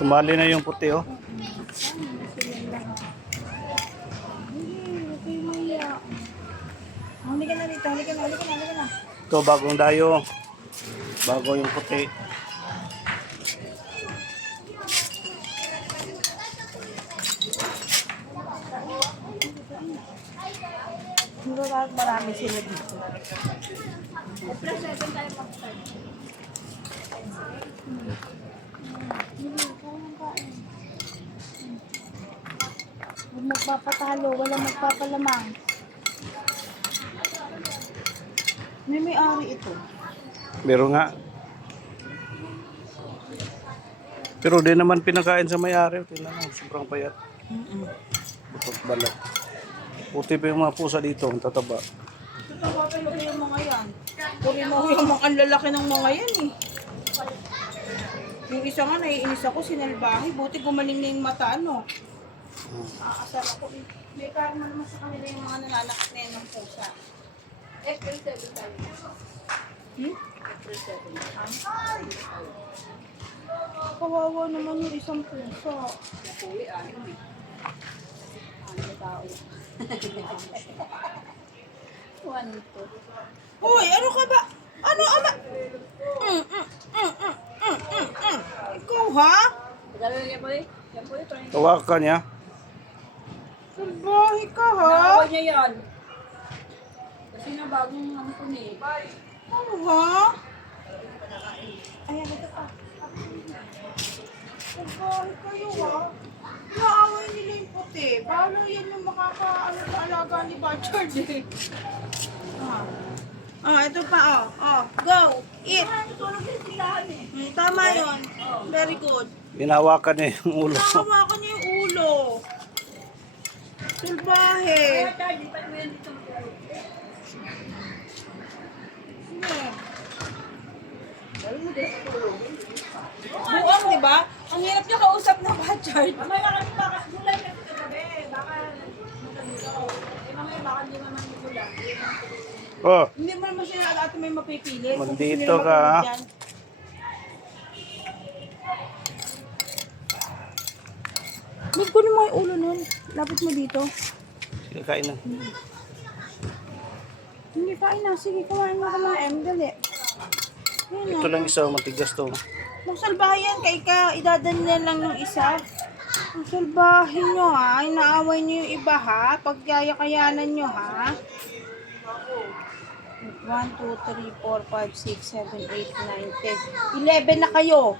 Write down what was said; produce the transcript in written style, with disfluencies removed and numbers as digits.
Sumali na yung puti, oh. Halika na dito, halika na. Ito, bagong dayo. Bago yung puti. Marami sila dito. Huwag magpapatalo, walang magpapalamang. May-ari ito. Meron nga. Pero di naman pinakain sa may-ari. Tingnan mo, sobrang payat. Butot balat. Puti pa yung mga pusa dito, ang tataba. Totoo pa yung mga yan. Puri mo yung mga ang lalaki ng mga yan eh. Yung isa nga naiinis ako, sinalbahe. Buti gumaling na yung mata, ano. Aasar ako eh. May karma naman sa kanila yung mga nananakit na yan ng pusa. April 7 tayo. April 7. Kawawa naman yung isang pusa. Nakuwi ano tao. Hoy, ano ka ba? Ano ama? Ikaw ha? Tawag ka niya. Salbahe ka ha? Ako niya yan. Kasi nga bagong ano ko ni. Ano ha? Ayan, ito pa. Salbahe kayo ha? Naaway nila yung puti. Paano yan yung makaka-alaga ni Butchard eh? Ito pa go! Eat! Tama yun. Very good. Hinawakan niya yung ulo. Hawakan niyo yung ulo. Sulbahe. Buang, di ba? Ang hirap niya kausap na Butchard. Mamaya kami baka gulay kasi kagabi. Baka mamaya baka di naman gulay. Oh, Hindi mo naman siya ate may mapipili. Kung gusto Mandito nila ka, makulog ha? yan. May kunin mo yung ulo nun. Lapit mo dito. sige, kain na. Hindi, kain na. Sige, kumain mo kumain. Dali. Yan Ito lang isa, matigas to. Magsalbahe yan. Kaya idadan niya lang ng isa. Ang salbahe nyo ha. Inaaway nyo yung iba ha. Pagkayakayanan nyo ha. 1, 2, 3, 4, 5, 6, 7, 8, 9, 10. 11 na kayo.